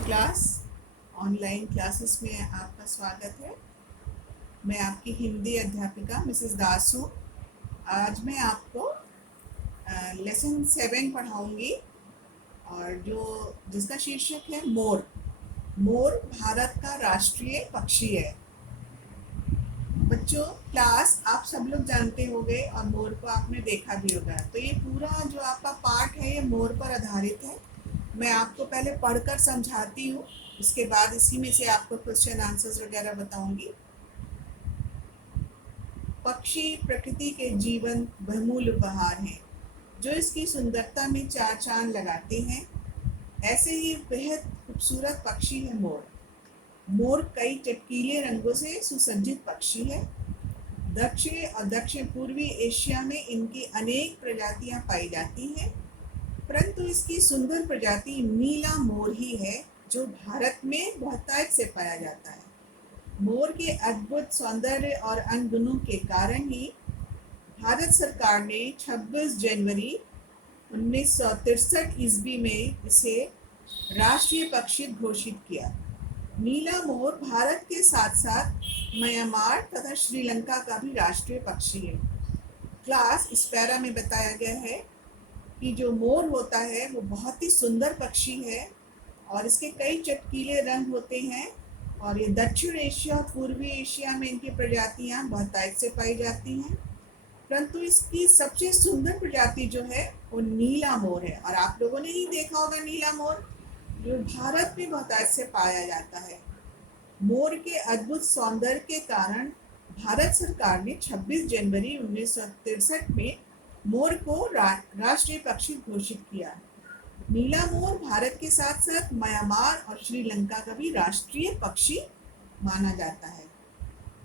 Class online classes में आपका स्वागत है। मैं आपकी हिंदी अध्यापिका मिसेस दास हूँ। आज मैं आपको लेसन 7 पढ़ाऊँगी और जिसका शीर्षक है मोर। मोर भारत का राष्ट्रीय पक्षी है। बच्चों, क्लास आप सब लोग जानते होंगे और मोर को आपने देखा भी होगा। तो ये पूरा जो आपका पाठ है ये मोर पर आधारित है। मैं आपको पहले पढ़कर समझाती हूँ, उसके बाद इसी में से आपको क्वेश्चन आंसर्स वगैरह बताऊंगी। पक्षी प्रकृति के जीवन बहुमूल्य उपहार हैं, जो इसकी सुंदरता में चार चांद लगाते हैं। ऐसे ही बेहद खूबसूरत पक्षी है मोर। मोर कई चटकीले रंगों से सुसज्जित पक्षी है। दक्षिण और दक्षिण पूर्वी एशिया में इनकी अनेक प्रजातियां पाई जाती हैं, परंतु इसकी सुंदर प्रजाति नीला मोर ही है, जो भारत में बहुतायत से पाया जाता है। मोर के अद्भुत सौंदर्य और अन्य गुणों के कारण ही भारत सरकार ने 26 जनवरी 1963 ईस्वी में इसे राष्ट्रीय पक्षी घोषित किया। नीला मोर भारत के साथ साथ म्यांमार तथा श्रीलंका का भी राष्ट्रीय पक्षी है। क्लास इस पैरा में बताया गया है कि जो मोर होता है वो बहुत ही सुंदर पक्षी है और इसके कई चटकीले रंग होते हैं और ये दक्षिण एशिया और पूर्वी एशिया में इनकी प्रजातियां बहुतायत से पाई जाती हैं, परंतु इसकी सबसे सुंदर प्रजाति जो है वो नीला मोर है। और आप लोगों ने ही देखा होगा नीला मोर, जो भारत में बहुतायत से पाया जाता है। मोर के अद्भुत सौंदर्य के कारण भारत सरकार ने 26 जनवरी 1963 में मोर को राष्ट्रीय पक्षी घोषित किया। नीला मोर भारत के साथ साथ म्यांमार और श्रीलंका का भी राष्ट्रीय पक्षी माना जाता है।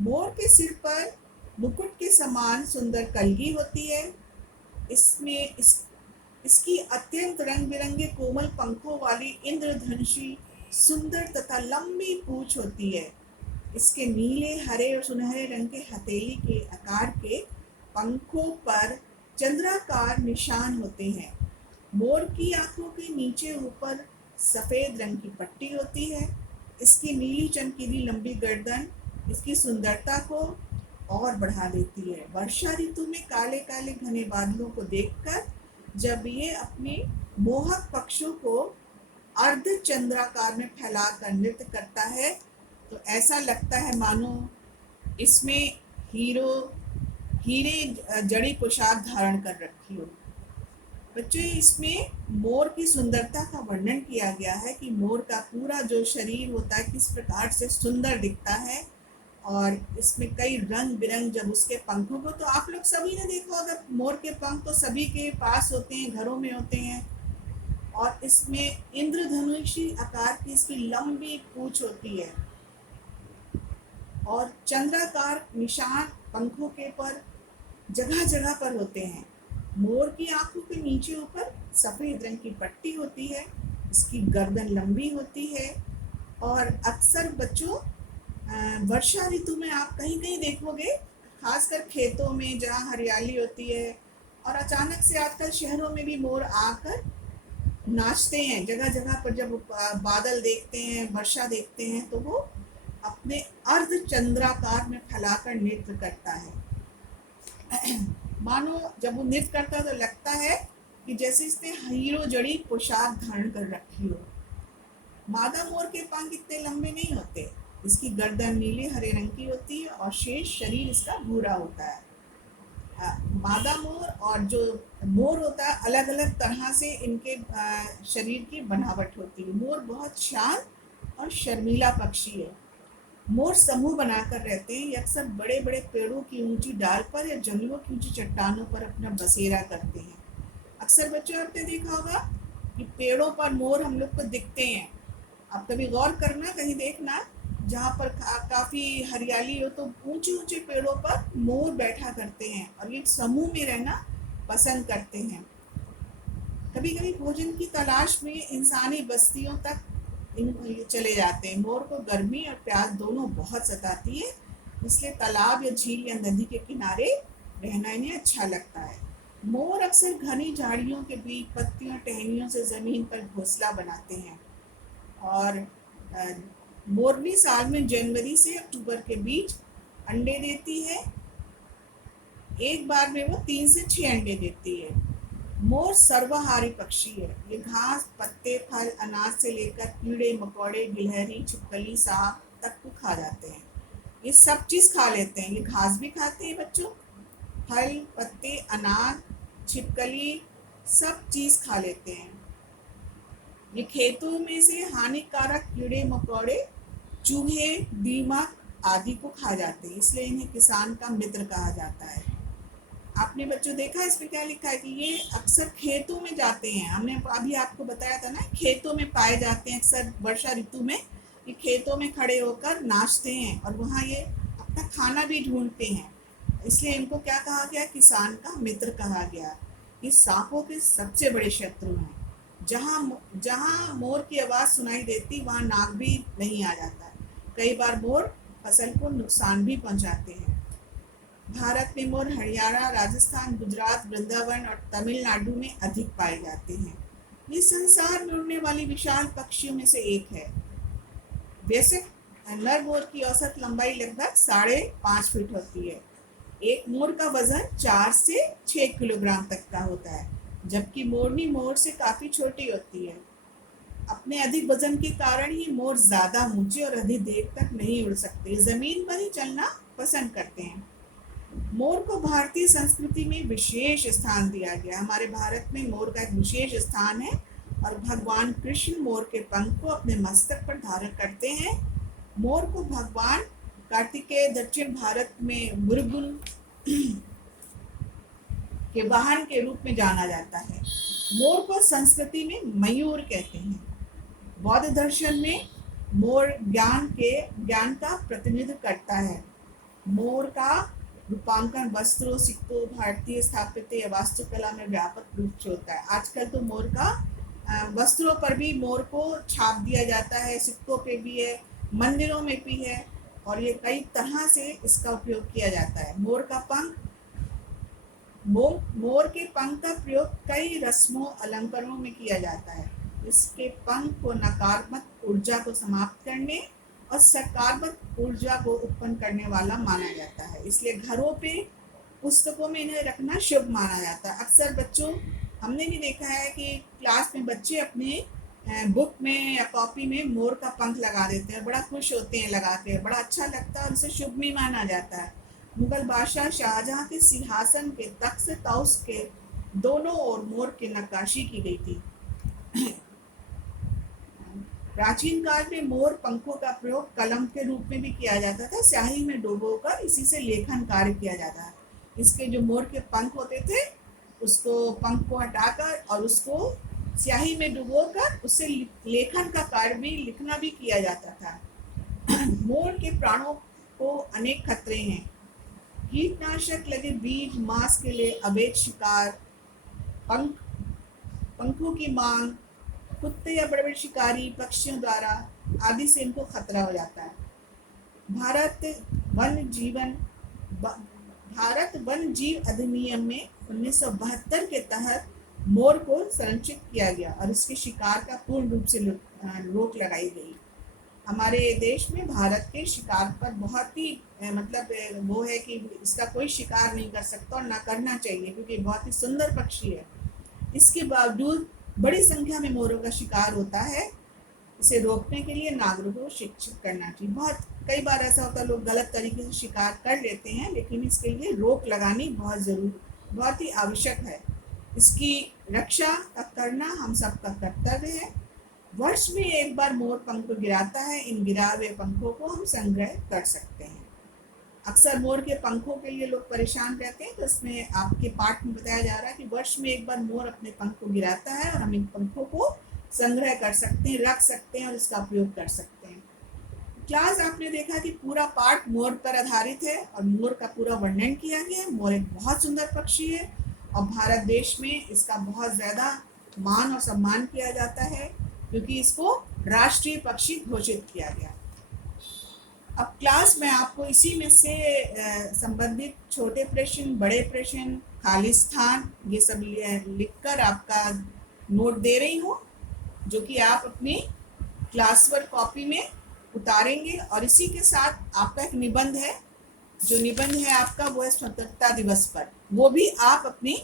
मोर के सिर पर मुकुट के समान सुंदर कलगी होती है। इसकी अत्यंत रंग बिरंगे कोमल पंखों वाली इंद्रधनुषी सुंदर तथा लंबी पूंछ होती है। इसके नीले, हरे और सुनहरे रंग के हथेली के आकार के पंखों पर चंद्राकार निशान होते हैं। मोर की आंखों के नीचे ऊपर सफेद रंग की पट्टी होती है। इसकी नीली चमकीली लंबी गर्दन इसकी सुंदरता को और बढ़ा देती है। वर्षा ऋतु में काले काले घने बादलों को देखकर जब ये अपने मोहक पक्षों को अर्ध चंद्राकार में फैलाकर नृत्य करता है तो ऐसा लगता है मानो इसमें हीरे जड़ी पोशाक धारण कर रखी हो। बच्चों, इसमें मोर की सुंदरता का वर्णन किया गया है कि मोर का पूरा जो शरीर होता है किस प्रकार से सुंदर दिखता है और इसमें कई रंग बिरंग जब उसके पंखों को, तो आप लोग सभी ने देखा होगा मोर के पंख तो सभी के पास होते हैं, घरों में होते हैं। और इसमें इंद्रधनुषी आकार की इसकी लंबी पूंछ होती है और चंद्राकार निशान पंखों के पर जगह जगह पर होते हैं। मोर की आंखों के नीचे ऊपर सफेद रंग की पट्टी होती है। इसकी गर्दन लंबी होती है और अक्सर बच्चों वर्षा ऋतु में आप कहीं कहीं देखोगे, खासकर खेतों में जहाँ हरियाली होती है, और अचानक से आजकल शहरों में भी मोर आकर नाचते हैं। जगह जगह पर जब बादल देखते हैं, वर्षा देखते हैं, तो वो अपने अर्ध चंद्राकार में फैलाकर नृत्य करता है। मानो जब वो नृत्य करता है तो लगता है कि जैसे इसने हीरो जड़ी पोशाक धारण कर रखी हो। मादा मोर के पंख इतने लंबे नहीं होते। इसकी गर्दन नीले हरे रंग की होती है और शेष शरीर इसका भूरा होता है। मादा मोर और जो मोर होता है अलग अलग तरह से इनके शरीर की बनावट होती है। मोर बहुत शांत और शर्मीला पक्षी है। मोर समूह बनाकर रहते हैं। ये अक्सर बड़े बड़े पेड़ों की ऊंची डाल पर या जंगलों की ऊंची चट्टानों पर अपना बसेरा करते हैं। अक्सर बच्चों आपने देखा होगा कि पेड़ों पर मोर हम लोग को दिखते हैं। आप कभी गौर करना, कहीं देखना जहाँ पर काफ़ी हरियाली हो तो ऊंचे ऊंचे पेड़ों पर मोर बैठा करते हैं और ये समूह में रहना पसंद करते हैं। कभी कभी भोजन की तलाश में इंसानी बस्तियों तक चले जाते हैं। मोर को गर्मी और प्यास दोनों बहुत सताती है, इसलिए तालाब या झील या नदी के किनारे रहना इन्हें अच्छा लगता है। मोर अक्सर घनी झाड़ियों के बीच पत्तियों टहनियों से जमीन पर घोंसला बनाते हैं और मोरनी साल में जनवरी से अक्टूबर के बीच अंडे देती है। एक बार में वो 3 से 6 अंडे देती है। मोर सर्वाहारी पक्षी है। ये घास, पत्ते, फल, अनाज से लेकर कीड़े मकोड़े, गिलहरी, छिपकली, सांप तक को खा जाते हैं। ये सब चीज खा लेते हैं। ये घास भी खाते हैं बच्चों, फल, पत्ते, अनाज, छिपकली, सब चीज खा लेते हैं। ये खेतों में से हानिकारक कीड़े मकोड़े, चूहे, दीमक आदि को खा जाते हैं, इसलिए इन्हें किसान का मित्र कहा जाता है। आपने बच्चों देखा इसमें क्या लिखा है कि ये अक्सर खेतों में जाते हैं। हमने अभी आपको बताया था ना, खेतों में पाए जाते हैं अक्सर वर्षा ऋतु में। ये खेतों में खड़े होकर नाचते हैं और वहाँ ये अपना खाना भी ढूंढते हैं, इसलिए इनको क्या कहा गया, किसान का मित्र कहा गया। ये सांपों के सबसे बड़े शत्रु हैं। जहाँ जहाँ मोर की आवाज़ सुनाई देती वहाँ नाग भी नहीं आ जाता। कई बार मोर फसल को नुकसान भी पहुँचाते हैं। भारत में मोर हरियाणा, राजस्थान, गुजरात, वृंदावन और तमिलनाडु में अधिक पाए जाते हैं। ये संसार में उड़ने वाली विशाल पक्षियों में से एक है। वैसे नर मोर की औसत लंबाई लगभग 5.5 फीट होती है। एक मोर का वजन 4 से 6 किलोग्राम तक का होता है, जबकि मोरनी मोर से काफी छोटी होती है। अपने अधिक वजन के कारण ही मोर ज्यादा ऊंचे और अधिक देर तक नहीं उड़ सकते, जमीन पर ही चलना पसंद करते हैं। मोर को भारतीय संस्कृति में विशेष स्थान दिया गया। हमारे भारत में मोर का एक विशेष स्थान है और भगवान कृष्ण मोर के पंख को अपने मस्तक पर धारण करते हैं। मोर को भगवान कार्तिकेय दक्षिण भारत में मुरुगन के वाहन के रूप में जाना जाता है। मोर को संस्कृति में मयूर कहते हैं। बौद्ध दर्शन में मोर ज्ञान का प्रतिनिधित्व करता है। मोर का रूपांकन वस्त्रों, सिक्कों, भारतीय स्थापत्य वास्तुकला में व्यापक रूप से होता है। आजकल तो मोर का वस्त्रों पर भी मोर को छाप दिया जाता है, सिक्कों पे भी है, मंदिरों में भी है और ये कई तरह से इसका उपयोग किया जाता है। मोर के पंख का प्रयोग कई रस्मों अलंकारों में किया जाता है। इसके पंख को नकारात्मक ऊर्जा को समाप्त करने और सकारात्मक ऊर्जा को उत्पन्न करने वाला माना जाता है, इसलिए घरों पे, पुस्तकों में इन्हें रखना शुभ माना जाता है। अक्सर बच्चों, हमने भी देखा है कि क्लास में बच्चे अपने बुक में या कॉपी में मोर का पंख लगा देते हैं, बड़ा खुश होते हैं लगा के, बड़ा अच्छा लगता है, उसे शुभ भी माना जाता है। मुगल बादशाह शाहजहां के सिंहासन के तख्त तौस के दोनों ओर मोर की नक्काशी की गई थी। प्राचीन काल में मोर पंखों का प्रयोग कलम के रूप में भी किया जाता था। स्याही में डुबोकर इसी से लेखन कार्य किया जाता है। इसके जो मोर के पंख होते थे, उसको पंख को हटाकर और उसको स्याही में डुबोकर उससे लेखन का कार्य भी, लिखना भी किया जाता था। मोर के प्राणों को अनेक खतरे हैं। कीटनाशक लगे बीज, मांस के लिए अवैध शिकार, पंखों की मांग, कुत्ते या बड़े बड़े शिकारी पक्षियों द्वारा आदि से इनको खतरा हो जाता है। भारत वन जीव अधिनियम में 1972 के तहत मोर को संरक्षित किया गया और इसके शिकार का पूर्ण रूप से रोक लगाई गई। हमारे देश में भारत के शिकार पर बहुत ही मतलब वो है कि इसका कोई शिकार नहीं कर सकता और ना करना चाहिए, क्योंकि बहुत ही सुंदर पक्षी है। इसके बावजूद बड़ी संख्या में मोरों का शिकार होता है। इसे रोकने के लिए नागरिकों को शिक्षित करना चाहिए। कई बार ऐसा होता है, लोग गलत तरीके से शिकार कर लेते हैं, लेकिन इसके लिए रोक लगानी बहुत ही आवश्यक है। इसकी रक्षा करना हम सबका कर्तव्य है। वर्ष में एक बार मोर पंख को गिराता है। इन गिराए हुए पंखों को हम संग्रह कर सकते हैं। अक्सर मोर के पंखों के लिए लोग परेशान रहते हैं, तो इसमें आपके पाठ में बताया जा रहा है कि वर्ष में एक बार मोर अपने पंख को गिराता है और हम इन पंखों को संग्रह कर सकते हैं, रख सकते हैं और इसका उपयोग कर सकते हैं। क्लास आपने देखा कि पूरा पाठ मोर पर आधारित है और मोर का पूरा वर्णन किया गया है। मोर एक बहुत सुंदर पक्षी है और भारत देश में इसका बहुत ज़्यादा मान और सम्मान किया जाता है, क्योंकि इसको राष्ट्रीय पक्षी घोषित किया गया। अब क्लास में आपको इसी में से संबंधित छोटे प्रश्न, बड़े प्रश्न, खाली स्थान, ये सब लिखकर आपका नोट दे रही हूँ, जो कि आप अपनी क्लास वर्क कॉपी में उतारेंगे। और इसी के साथ आपका एक निबंध है, जो निबंध है आपका वो है स्वतंत्रता दिवस पर, वो भी आप अपनी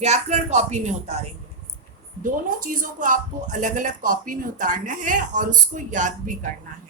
व्याकरण कॉपी में उतारेंगे। दोनों चीज़ों को आपको अलग अलग कॉपी में उतारना है और उसको याद भी करना है।